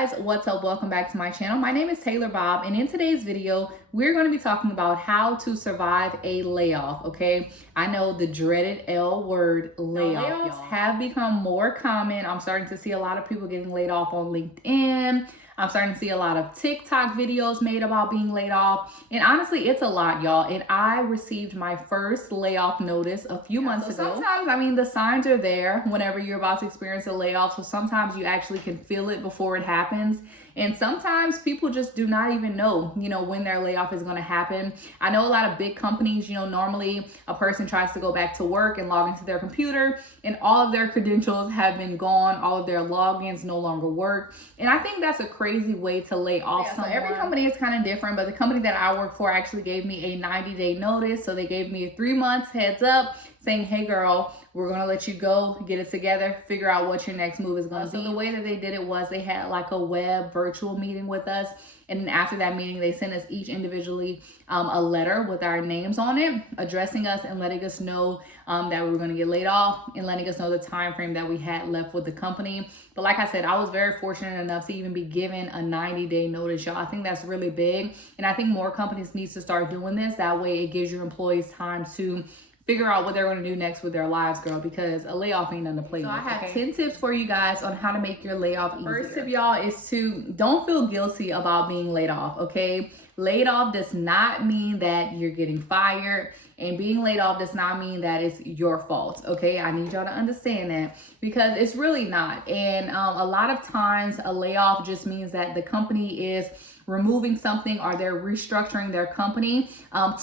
guys, what's up? Welcome back to my channel. My name is Taylor Bob, and in today's video we're going to be talking about how to survive a layoff. Okay, I know the dreaded L word, layoff. Layoffs have become more common. I'm starting to see a lot of people getting laid off on LinkedIn. I'm starting to see a lot of TikTok videos made about being laid off. And honestly, it's a lot, y'all. And I received my first layoff notice a few months ago. Sometimes, I mean, the signs are there whenever you're about to experience a layoff. So sometimes you actually can feel it before it happens. And sometimes people just do not even know, when their layoff is going to happen. I know a lot of big companies, normally a person tries to go back to work and log into their computer and all of their credentials have been gone. All of their logins no longer work. And I think that's a crazy way to lay off someone. So every company is kind of different, but the company that I work for actually gave me a 90-day notice. So they gave me a 3 months heads up saying, hey girl, we're going to let you go, get it together, figure out what your next move is going to be. So the way that they did it was they had like a web virtual meeting with us. And then after that meeting, they sent us each individually a letter with our names on it, addressing us and letting us know that we were going to get laid off and letting us know the time frame that we had left with the company. But like I said, I was very fortunate enough to even be given a 90-day notice, y'all. I think that's really big. And I think more companies need to start doing this. That way it gives your employees time to figure out what they're going to do next with their lives, girl, because a layoff ain't nothing to play with. So I have 10 tips for you guys on how to make your layoff easier. First tip, y'all, is to don't feel guilty about being laid off, okay? Laid off does not mean that you're getting fired, and being laid off does not mean that it's your fault, okay? I need y'all to understand that because it's really not. And a lot of times a layoff just means that the company is removing something or they're restructuring their company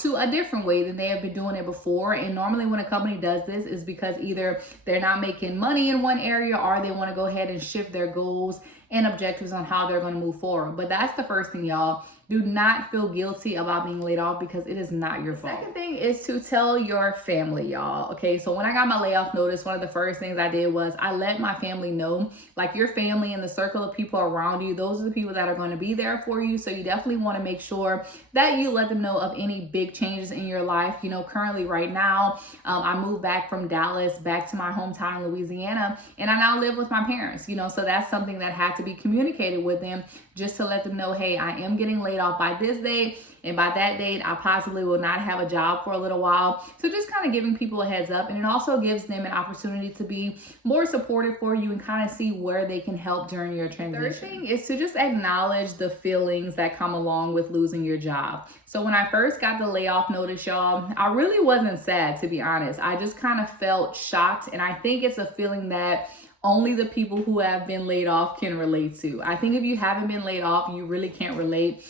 to a different way than they have been doing it before. And normally when a company does this is because either they're not making money in one area or they want to go ahead and shift their goals and objectives on how they're going to move forward. But that's the first thing, y'all. Do not feel guilty about being laid off because it is not your fault. Second thing is to tell your family, y'all. Okay, so when I got my layoff notice, one of the first things I did was I let my family know, like your family and the circle of people around you, those are the people that are going to be there for you. So you definitely want to make sure that you let them know of any big changes in your life. Currently right now, I moved back from Dallas back to my hometown in Louisiana, and I now live with my parents, so that's something that had to be communicated with them just to let them know, hey, I am getting laid off by this date, and by that date I possibly will not have a job for a little while. So just kind of giving people a heads up, and it also gives them an opportunity to be more supportive for you and kind of see where they can help during your transition. Third thing is to just acknowledge the feelings that come along with losing your job. So when I first got the layoff notice, y'all, I really wasn't sad, to be honest. I just kind of felt shocked, and I think it's a feeling that only the people who have been laid off can relate to. I think if you haven't been laid off, you really can't relate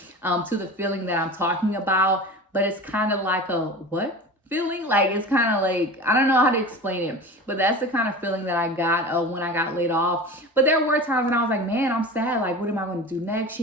to the feeling that I'm talking about, but it's kind of like a what? Feeling like it's kind of like, I don't know how to explain it, but that's the kind of feeling that I got when I got laid off. But there were times when I was like, man, I'm sad. Like, what am I going to do next?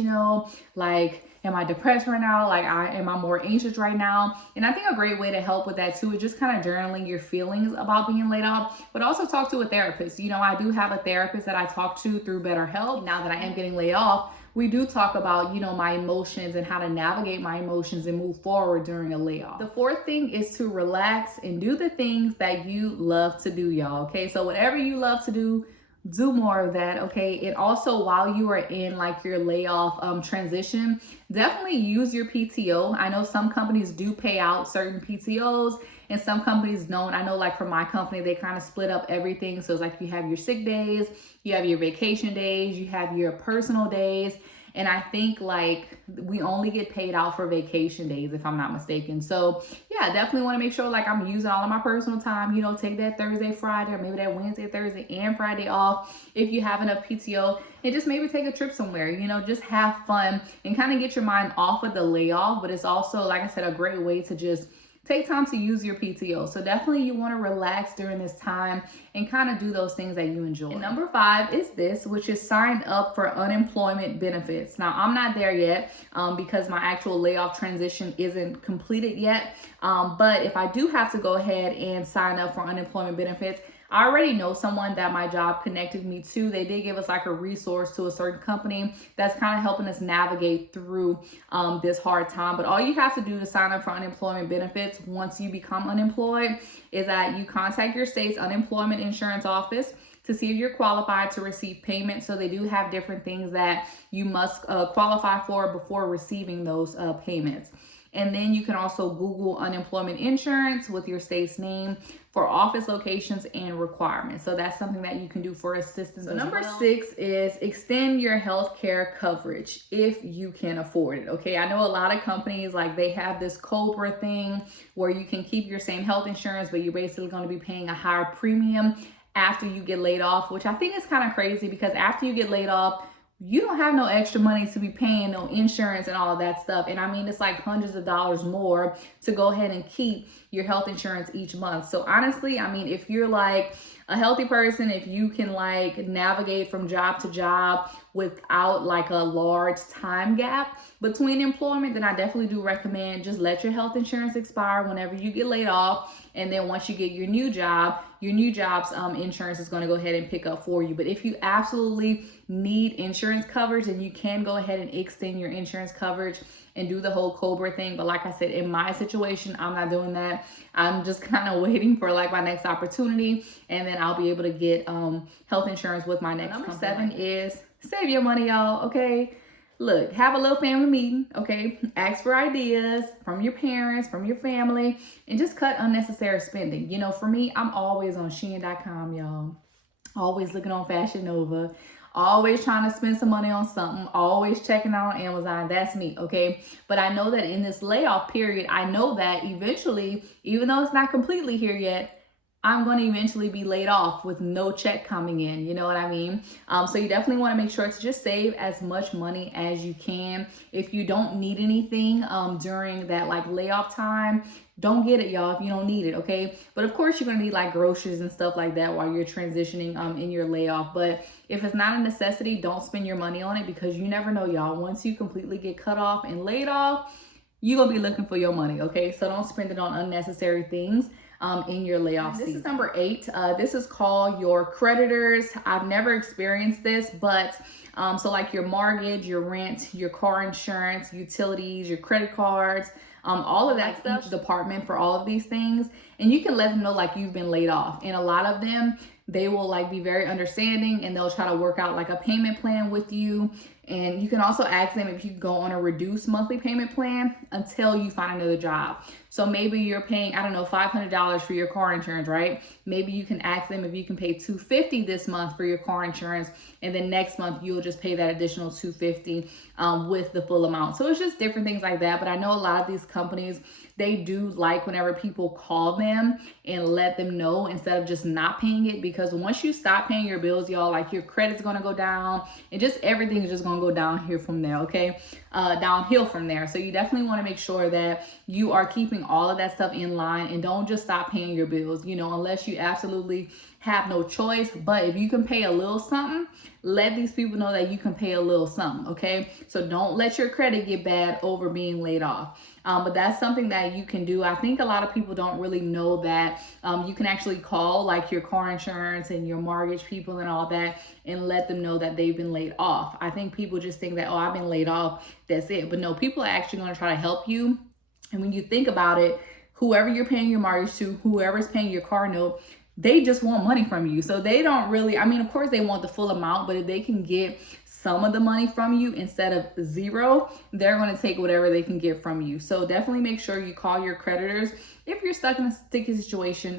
Like, am I depressed right now? Like, am I more anxious right now? And I think a great way to help with that too is just kind of journaling your feelings about being laid off, but also talk to a therapist. I do have a therapist that I talk to through BetterHelp. Now that I am getting laid off, we do talk about, my emotions and how to navigate my emotions and move forward during a layoff. The fourth thing is to relax and do the things that you love to do, y'all. Okay, so whatever you love to do, do more of that, okay? And also while you are in like your layoff transition, definitely use your PTO. I know some companies do pay out certain PTOs and some companies don't. I know like for my company, they kind of split up everything. So it's like you have your sick days, you have your vacation days, you have your personal days. And I think like we only get paid out for vacation days, if I'm not mistaken. So yeah, definitely want to make sure like I'm using all of my personal time, take that Thursday, Friday, or maybe that Wednesday, Thursday, and Friday off if you have enough PTO, and just maybe take a trip somewhere, just have fun and kind of get your mind off of the layoff. But it's also, like I said, a great way to just take time to use your PTO. So definitely you want to relax during this time and kind of do those things that you enjoy. And number 5 is this, which is sign up for unemployment benefits. Now, I'm not there yet because my actual layoff transition isn't completed yet. But if I do have to go ahead and sign up for unemployment benefits, I already know someone that my job connected me to. They did give us like a resource to a certain company that's kind of helping us navigate through this hard time. But all you have to do to sign up for unemployment benefits once you become unemployed is that you contact your state's unemployment insurance office. to see if you're qualified to receive payment. So they do have different things that you must qualify for before receiving those payments. And then you can also Google unemployment insurance with your state's name for office locations and requirements. So that's something that you can do for assistance. So number 6 is extend your health care coverage if you can afford it. Okay, I know a lot of companies, like, they have this COBRA thing where you can keep your same health insurance, but you're basically going to be paying a higher premium after you get laid off, which I think is kind of crazy, because after you get laid off, you don't have no extra money to be paying no insurance and all of that stuff. And I mean, it's like hundreds of dollars more to go ahead and keep your health insurance each month. So honestly, I mean, if you're like a healthy person, if you can like navigate from job to job without like a large time gap between employment, then I definitely do recommend just let your health insurance expire whenever you get laid off. And then once you get your new job's insurance is going to go ahead and pick up for you. But if you absolutely need insurance coverage, then you can go ahead and extend your insurance coverage and do the whole COBRA thing. But like I said, in my situation, I'm not doing that. I'm just kind of waiting for like my next opportunity, and then I'll be able to get health insurance with my next company. Number 7 is save your money, y'all. Okay. Look, have a little family meeting, okay? Ask for ideas from your parents, from your family, and just cut unnecessary spending. You know, for me, I'm always on Shein.com, y'all. Always looking on Fashion Nova. Always trying to spend some money on something. Always checking out on Amazon. That's me, okay? But I know that in this layoff period, I know that eventually, even though it's not completely here yet, I'm going to eventually be laid off with no check coming in. You know what I mean? So you definitely want to make sure to just save as much money as you can. If you don't need anything during that like layoff time, don't get it, y'all, if you don't need it, okay? But of course, you're going to need like groceries and stuff like that while you're transitioning in your layoff. But if it's not a necessity, don't spend your money on it, because you never know, y'all. Once you completely get cut off and laid off, you're going to be looking for your money, okay? So don't spend it on unnecessary things in your layoff season. This is number 8. This is called your creditors. I've never experienced this, but so like your mortgage, your rent, your car insurance, utilities, your credit cards, all of that stuff, department for all of these things. And you can let them know like you've been laid off. And a lot of them, they will like be very understanding, and they'll try to work out like a payment plan with you. And you can also ask them if you can go on a reduced monthly payment plan until you find another job. So maybe you're paying, I don't know, $500 for your car insurance, right? Maybe you can ask them if you can pay $250 this month for your car insurance, and then next month you'll just pay that additional $250 with the full amount. So it's just different things like that. But I know a lot of these companies, they do like whenever people call them and let them know instead of just not paying it, because once you stop paying your bills, y'all, like your credit's gonna go down, and just everything is just gonna go down here from there, okay? Downhill from there. So you definitely want to make sure that you are keeping all of that stuff in line, and don't just stop paying your bills, you know, unless you absolutely have no choice. But if you can pay a little something, let these people know that you can pay a little something, okay? So don't let your credit get bad over being laid off. But that's something that you can do. I think a lot of people don't really know that you can actually call like your car insurance and your mortgage people and all that, and let them know that they've been laid off. I think people just think that, oh, I've been laid off, that's it. But no, people are actually going to try to help you. And when you think about it, whoever you're paying your mortgage to, whoever's paying your car note, they just want money from you. So they don't really, I mean, of course they want the full amount, but if they can get some of the money from you instead of zero, they're going to take whatever they can get from you. So definitely make sure you call your creditors if you're stuck in a sticky situation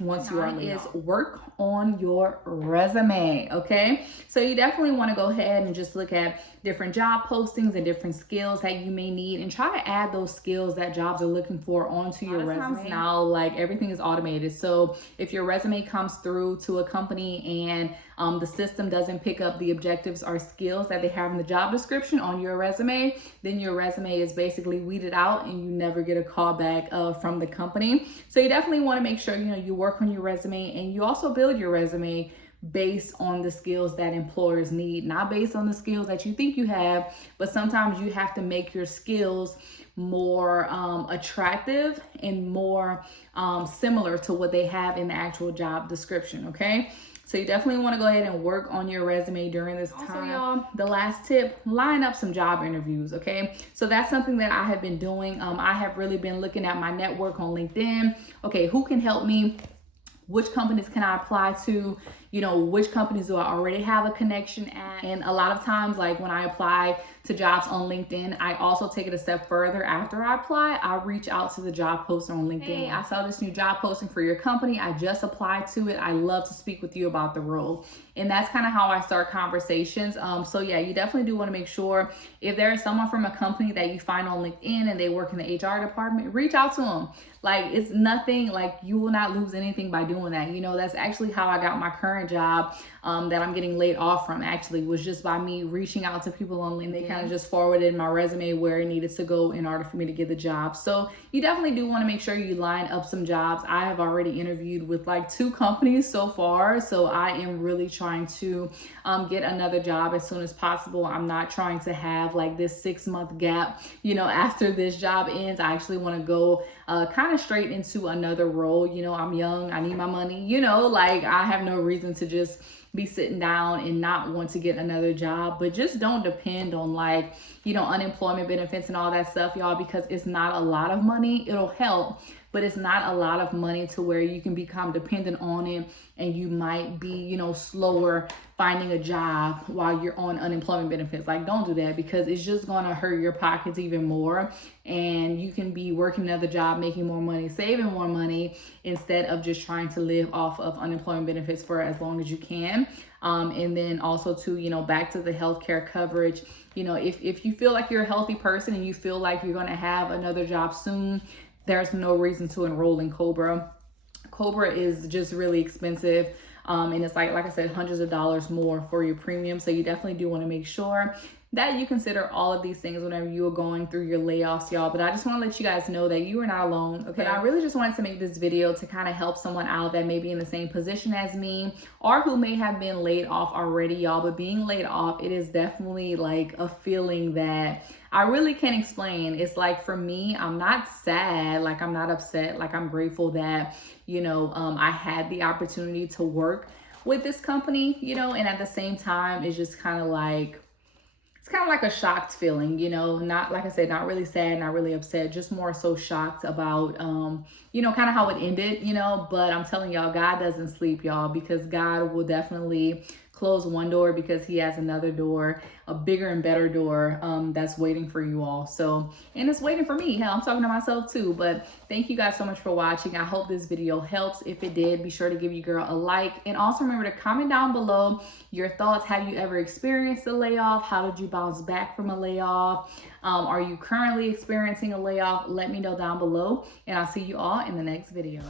once you are laid off. Work on your resume, okay? So you definitely want to go ahead and just look at different job postings and different skills that you may need, and try to add those skills that jobs are looking for onto your resume. Now, like, everything is automated. So if your resume comes through to a company and the system doesn't pick up the objectives or skills that they have in the job description on your resume, then your resume is basically weeded out and you never get a call back from the company. So you definitely want to make sure, you know, you work on your resume, and you also build your resume based on the skills that employers need, not based on the skills that you think you have, but sometimes you have to make your skills more attractive and more similar to what they have in the actual job description, okay? So you definitely want to go ahead and work on your resume during this time. Also, y'all, the last tip, line up some job interviews, okay? So that's something that I have been doing. I have really been looking at my network on LinkedIn. Okay, who can help me which companies can I apply to, you know, which companies do I already have a connection at. And a lot of times, like when I apply to jobs on LinkedIn, I also take it a step further. After I apply, I reach out to the job poster on LinkedIn. Hey, I saw this new job posting for your company. I just applied to it. I love to speak with you about the role. And that's kind of how I start conversations. So yeah, you definitely do want to make sure if there is someone from a company that you find on LinkedIn and they work in the HR department, reach out to them. Like, it's nothing, like, you will not lose anything by doing that. You know, that's actually how I got my current job that I'm getting laid off from, actually, was just by me reaching out to people on LinkedIn. They kind of just forwarded my resume where it needed to go in order for me to get the job. So you definitely do want to make sure you line up some jobs. I have already interviewed with like 2 companies so far. So I am really trying to get another job as soon as possible. I'm not trying to have like this 6-month gap, you know, after this job ends. I actually want to go kind of straight into another role. You know, I'm young, I need my money, you know, like I have no reason to just be sitting down and not want to get another job. But just don't depend on, like, you know, unemployment benefits and all that stuff, y'all, because it's not a lot of money. It'll help, but it's not a lot of money to where you can become dependent on it and you might be, you know, slower finding a job while you're on unemployment benefits. Like, don't do that, because it's just gonna hurt your pockets even more. And you can be working another job, making more money, saving more money, instead of just trying to live off of unemployment benefits for as long as you can. And then also too, you know, back to the healthcare coverage. You know, if you feel like you're a healthy person and you feel like you're gonna have another job soon, there's no reason to enroll in Cobra. Cobra is just really expensive. And it's like I said, hundreds of dollars more for your premium. So you definitely do want to make sure that you consider all of these things whenever you are going through your layoffs, y'all. But I just want to let you guys know that you are not alone, okay? But I really just wanted to make this video to kind of help someone out that may be in the same position as me, or who may have been laid off already, y'all. But being laid off, it is definitely like a feeling that I really can't explain. It's like, for me, I'm not sad, like I'm not upset, like I'm grateful that, you know, I had the opportunity to work with this company, you know, and at the same time, it's just kind of like, it's kind of like a shocked feeling, you know, not, like I said, not really sad, not really upset, just more so shocked about, you know, kind of how it ended, you know. But I'm telling y'all, God doesn't sleep, y'all, because God will definitely close one door because he has another door, a bigger and better door that's waiting for you all. So, and it's waiting for me. Hell, I'm talking to myself too. But thank you guys so much for watching. I hope this video helps. If it did, be sure to give your girl a like. And also remember to comment down below your thoughts. Have you ever experienced a layoff? How did you bounce back from a layoff? Are you currently experiencing a layoff? Let me know down below. And I'll see you all in the next video.